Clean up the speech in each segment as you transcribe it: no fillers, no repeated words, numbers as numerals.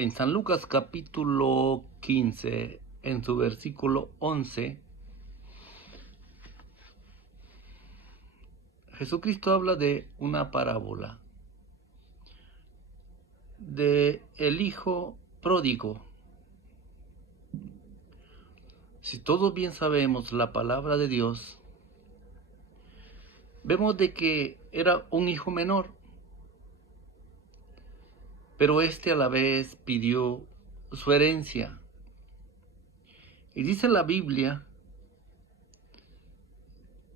En San Lucas capítulo 15, en su versículo 11, Jesucristo habla de una parábola de el hijo pródigo. Si todos bien sabemos la palabra de Dios, vemos de que era un hijo menor, pero este a la vez pidió su herencia. Y dice la Biblia,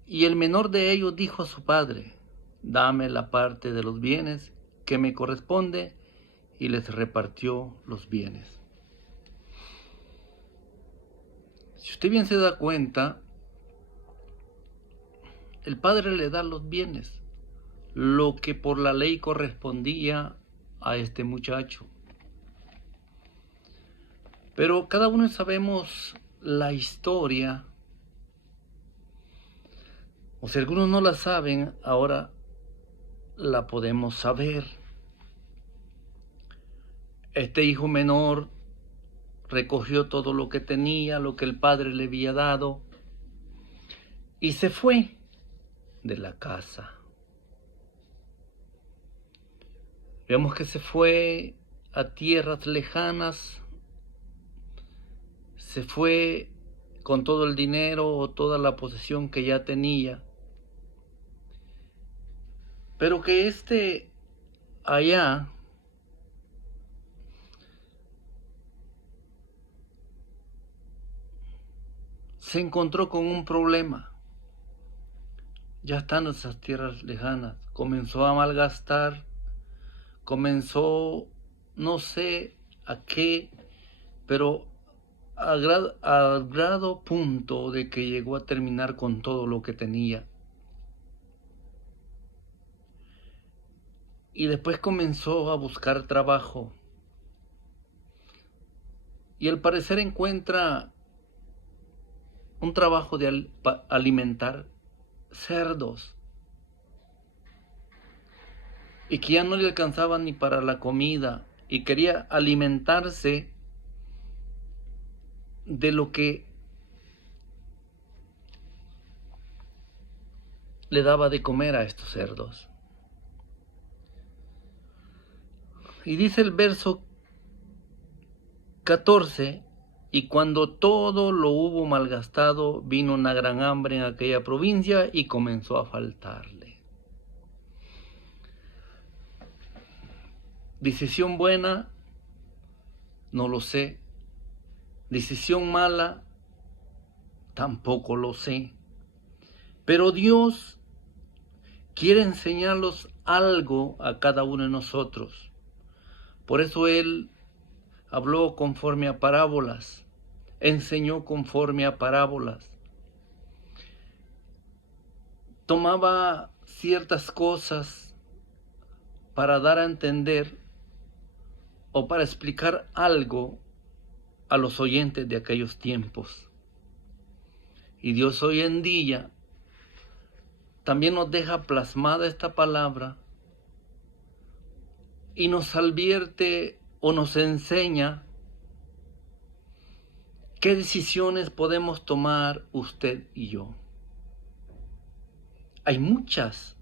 y el menor de ellos dijo a su padre: dame la parte de los bienes que me corresponde, y les repartió los bienes. Si usted bien se da cuenta, el padre le da los bienes, lo que por la ley correspondía a este muchacho. Pero cada uno sabemos la historia, o si algunos no la saben, ahora la podemos saber. Este hijo menor recogió todo lo que tenía, lo que el padre le había dado, y se fue de la casa. Vemos que se fue a tierras lejanas, se fue con todo el dinero o toda la posesión que ya tenía, pero que allá se encontró con un problema. Ya estando en esas tierras lejanas, comenzó a malgastar, comenzó, no sé a qué, pero al grado punto de que llegó a terminar con todo lo que tenía. Y después comenzó a buscar trabajo. Y al parecer encuentra un trabajo de alimentar cerdos. Y que ya no le alcanzaba ni para la comida. Y quería alimentarse de lo que le daba de comer a estos cerdos. Y dice el verso 14, y cuando todo lo hubo malgastado, vino una gran hambre en aquella provincia y comenzó a faltarle. Decisión buena, no lo sé. Decisión mala, tampoco lo sé. Pero Dios quiere enseñarnos algo a cada uno de nosotros. Por eso Él habló conforme a parábolas, enseñó conforme a parábolas. Tomaba ciertas cosas para dar a entender o para explicar algo a los oyentes de aquellos tiempos. Y Dios hoy en día también nos deja plasmada esta palabra y nos advierte o nos enseña qué decisiones podemos tomar usted y yo. Hay muchas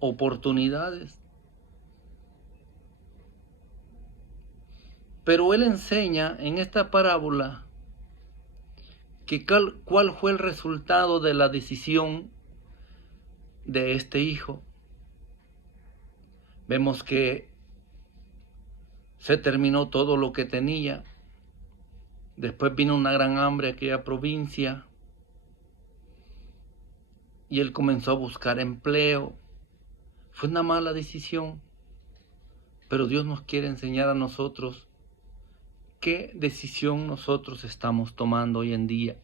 oportunidades, pero Él enseña en esta parábola que cuál fue el resultado de la decisión de este hijo. Vemos que se terminó todo lo que tenía. Después vino una gran hambre a aquella provincia y él comenzó a buscar empleo. Fue una mala decisión, pero Dios nos quiere enseñar a nosotros qué decisión nosotros estamos tomando hoy en día.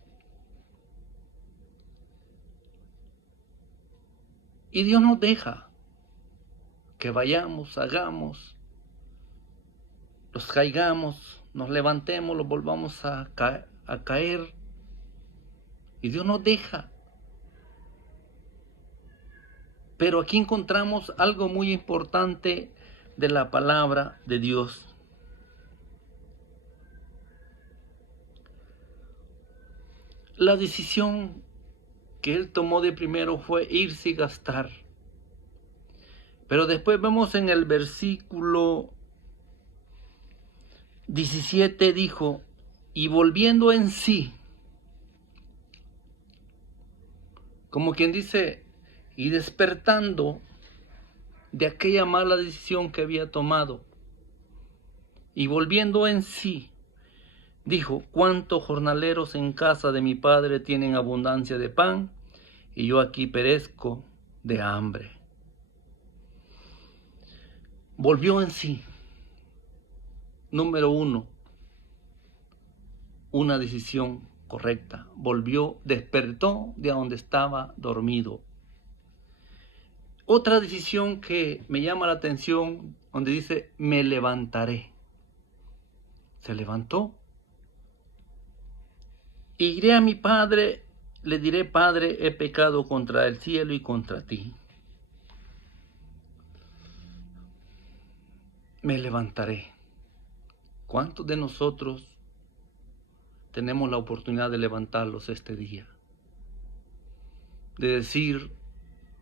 Y Dios nos deja que vayamos, hagamos, los caigamos, nos levantemos, los volvamos a caer. Y Dios nos deja. Pero aquí encontramos algo muy importante de la palabra de Dios. La decisión que él tomó de primero fue irse y gastar. Pero después vemos en el versículo 17, dijo, y volviendo en sí, como quien dice, y despertando de aquella mala decisión que había tomado, y volviendo en sí, dijo, ¿cuántos jornaleros en casa de mi padre tienen abundancia de pan, y yo aquí perezco de hambre? Volvió en sí. Número 1, una decisión correcta. Volvió, despertó de donde estaba dormido. Otra decisión que me llama la atención, donde dice, me levantaré. Se levantó. Iré a mi padre, le diré, Padre, he pecado contra el cielo y contra ti. Me levantaré. ¿Cuántos de nosotros tenemos la oportunidad de levantarlos este día? De decir,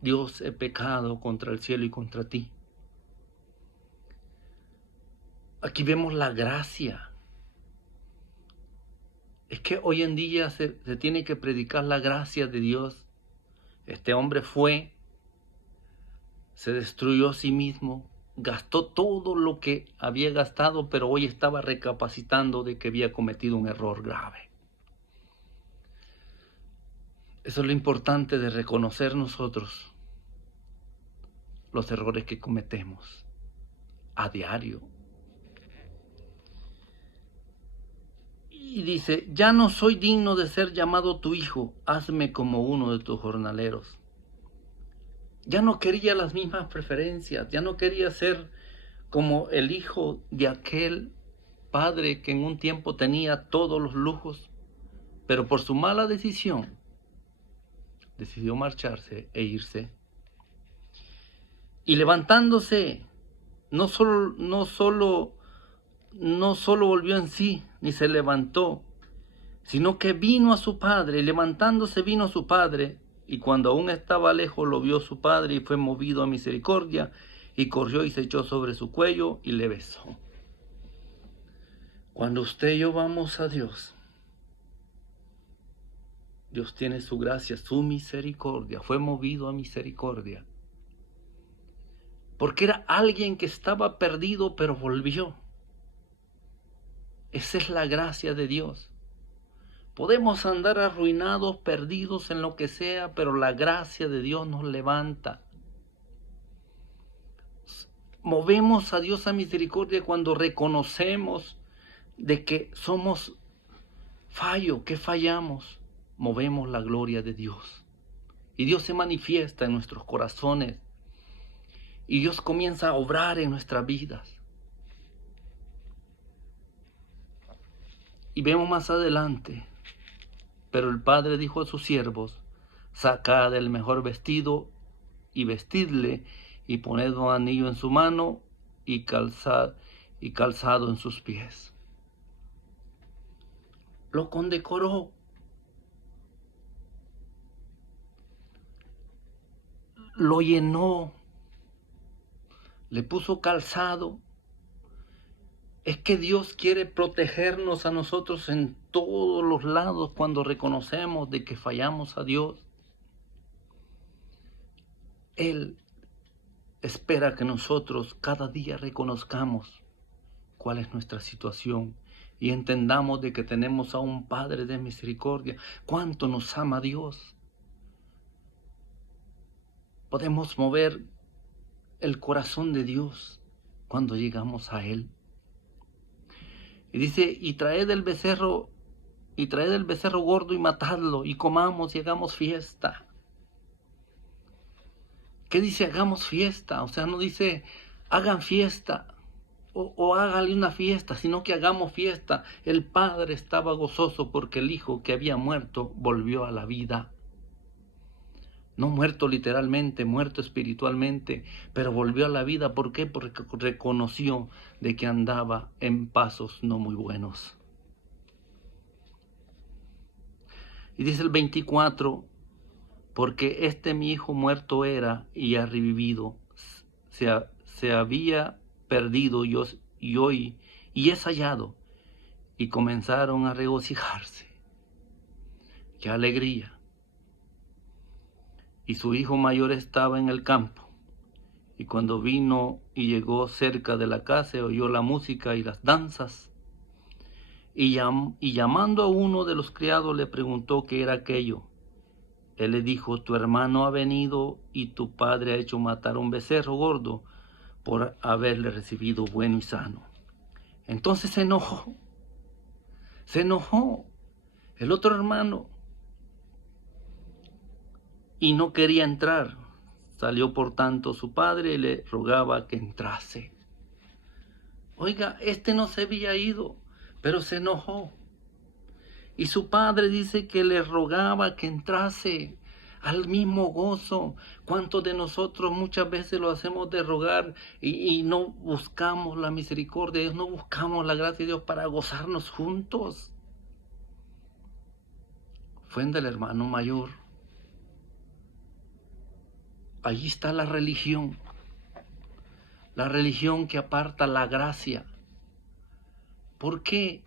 Dios, he pecado contra el cielo y contra ti. Aquí vemos la gracia. Es que hoy en día se tiene que predicar la gracia de Dios. Este hombre fue, se destruyó a sí mismo, gastó todo lo que había gastado, pero hoy estaba recapacitando de que había cometido un error grave. Eso es lo importante de reconocer nosotros los errores que cometemos a diario. Y dice, ya no soy digno de ser llamado tu hijo, hazme como uno de tus jornaleros. Ya no quería las mismas preferencias, ya no quería ser como el hijo de aquel padre que en un tiempo tenía todos los lujos, pero por su mala decisión decidió marcharse e irse. Y levantándose, no solo volvió en sí, ni se levantó, sino que vino a su padre, y levantándose vino a su padre, y cuando aún estaba lejos lo vio su padre, y fue movido a misericordia, y corrió y se echó sobre su cuello, y le besó. Cuando usted y yo vamos a Dios, Dios tiene su gracia, su misericordia, fue movido a misericordia, porque era alguien que estaba perdido, pero volvió. Esa es la gracia de Dios. Podemos andar arruinados, perdidos en lo que sea, pero la gracia de Dios nos levanta. Movemos a Dios a misericordia cuando reconocemos de que somos fallo, que fallamos. Movemos la gloria de Dios. Y Dios se manifiesta en nuestros corazones. Y Dios comienza a obrar en nuestras vidas. Y vemos más adelante, pero el padre dijo a sus siervos, sacad el mejor vestido y vestidle, y poned un anillo en su mano y calzado en sus pies. Lo condecoró. Lo llenó. Le puso calzado. Es que Dios quiere protegernos a nosotros en todos los lados cuando reconocemos de que fallamos a Dios. Él espera que nosotros cada día reconozcamos cuál es nuestra situación y entendamos de que tenemos a un Padre de misericordia. Cuánto nos ama Dios. Podemos mover el corazón de Dios cuando llegamos a Él. Y dice, y traed el becerro gordo y matadlo, y comamos y hagamos fiesta. ¿Qué dice hagamos fiesta? O sea, no dice hagan fiesta o háganle una fiesta, sino que hagamos fiesta. El padre estaba gozoso porque el hijo que había muerto volvió a la vida. No muerto literalmente, muerto espiritualmente, pero volvió a la vida. ¿Por qué? Porque reconoció de que andaba en pasos no muy buenos. Y dice el 24, porque este mi hijo muerto era y ha revivido, se había perdido y hoy y es hallado. Y comenzaron a regocijarse. ¡Qué alegría! Y su hijo mayor estaba en el campo. Y cuando vino y llegó cerca de la casa, oyó la música y las danzas. Y llamando a uno de los criados le preguntó qué era aquello. Él le dijo, tu hermano ha venido y tu padre ha hecho matar un becerro gordo por haberle recibido bueno y sano. Entonces se enojó el otro hermano y no quería entrar. Salió por tanto su padre y le rogaba que entrase. Oiga, este no se había ido, pero se enojó. Y su padre dice que le rogaba que entrase al mismo gozo. ¿Cuántos de nosotros muchas veces lo hacemos de rogar y no buscamos la misericordia de Dios, no buscamos la gracia de Dios para gozarnos juntos? Fue en del hermano mayor. Allí está la religión que aparta la gracia. ¿Por qué?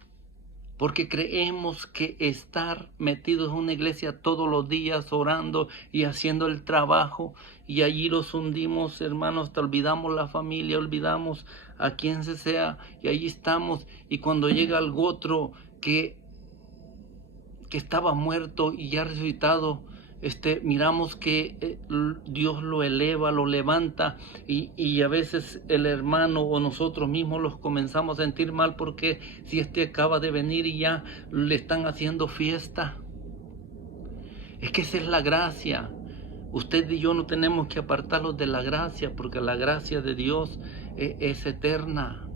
Porque creemos que estar metidos en una iglesia todos los días orando y haciendo el trabajo y allí los hundimos, hermanos, te olvidamos la familia, olvidamos a quien sea y allí estamos y cuando llega algo otro que estaba muerto y ya resucitado, miramos que Dios lo eleva, lo levanta y a veces el hermano o nosotros mismos los comenzamos a sentir mal porque si acaba de venir y ya le están haciendo fiesta. Es que esa es la gracia. Usted y yo no tenemos que apartarlos de la gracia porque la gracia de Dios es eterna.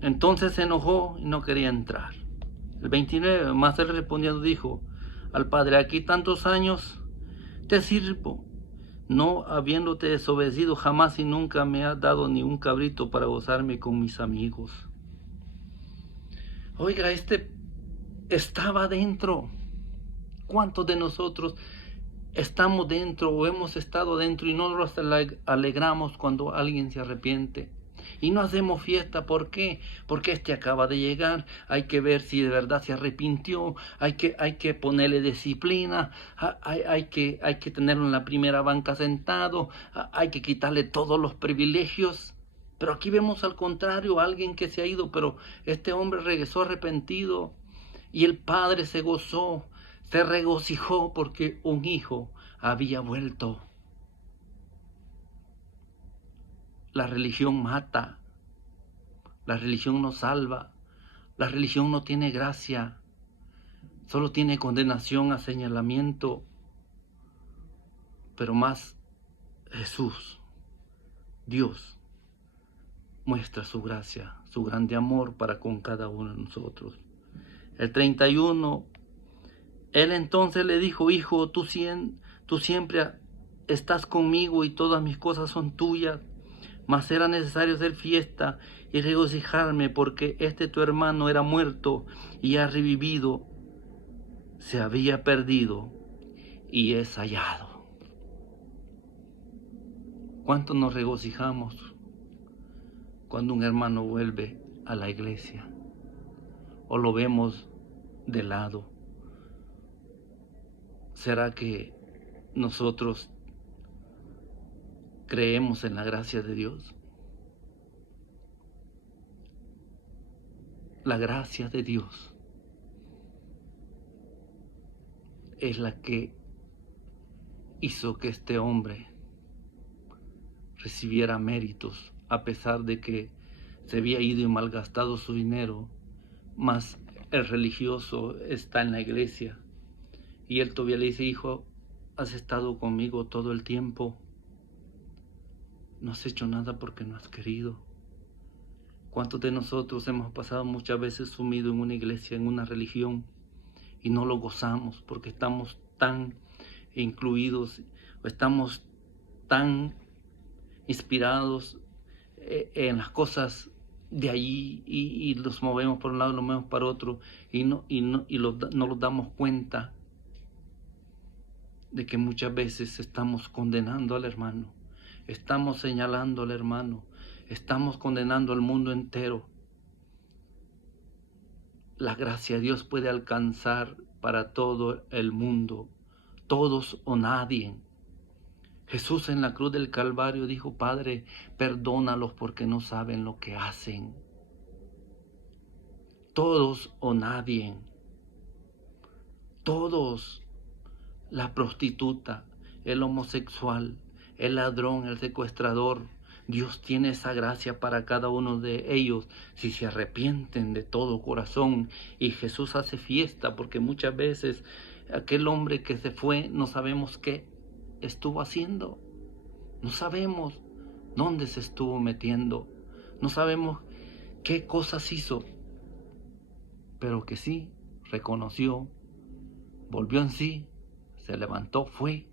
Entonces se enojó y no quería entrar. El 29, más él respondiendo dijo al padre, aquí tantos años te sirvo, no habiéndote desobedecido jamás y nunca me has dado ni un cabrito para gozarme con mis amigos. Oiga, estaba dentro. ¿Cuántos de nosotros estamos dentro o hemos estado dentro y no nos alegramos cuando alguien se arrepiente? Y no hacemos fiesta, ¿por qué? Porque acaba de llegar, hay que ver si de verdad se arrepintió, hay que ponerle disciplina, hay que tenerlo en la primera banca sentado, hay que quitarle todos los privilegios. Pero aquí vemos al contrario, alguien que se ha ido, pero este hombre regresó arrepentido y el padre se gozó, se regocijó porque un hijo había vuelto. La religión mata, la religión no salva, la religión no tiene gracia, solo tiene condenación a señalamiento. Pero más Jesús, Dios, muestra su gracia, su grande amor para con cada uno de nosotros. El 31, él entonces le dijo, hijo, tú siempre estás conmigo y todas mis cosas son tuyas. Mas era necesario hacer fiesta y regocijarme porque tu hermano era muerto y ha revivido, se había perdido y es hallado. ¿Cuánto nos regocijamos cuando un hermano vuelve a la iglesia o lo vemos de lado? ¿Será que nosotros creemos en la gracia de Dios? La gracia de Dios es la que hizo que este hombre recibiera méritos a pesar de que se había ido y malgastado su dinero, mas el religioso está en la iglesia y él todavía le dice, hijo, has estado conmigo todo el tiempo, no has hecho nada porque no has querido. ¿Cuántos de nosotros hemos pasado muchas veces sumidos en una iglesia, en una religión y no lo gozamos porque estamos tan incluidos, o estamos tan inspirados en las cosas de allí y los movemos por un lado, los movemos para otro no nos damos cuenta de que muchas veces estamos condenando al hermano, estamos señalando al hermano, estamos condenando al mundo entero. La gracia de Dios puede alcanzar para todo el mundo, todos o nadie. Jesús en la cruz del Calvario dijo: Padre, perdónalos porque no saben lo que hacen. Todos o nadie. Todos. La prostituta, el homosexual, el ladrón, el secuestrador. Dios tiene esa gracia para cada uno de ellos si se arrepienten de todo corazón. Y Jesús hace fiesta porque muchas veces aquel hombre que se fue no sabemos qué estuvo haciendo. No sabemos dónde se estuvo metiendo. No sabemos qué cosas hizo. Pero que sí, reconoció, volvió en sí, se levantó, fue,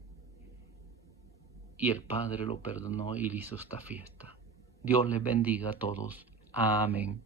y el Padre lo perdonó y le hizo esta fiesta. Dios les bendiga a todos. Amén.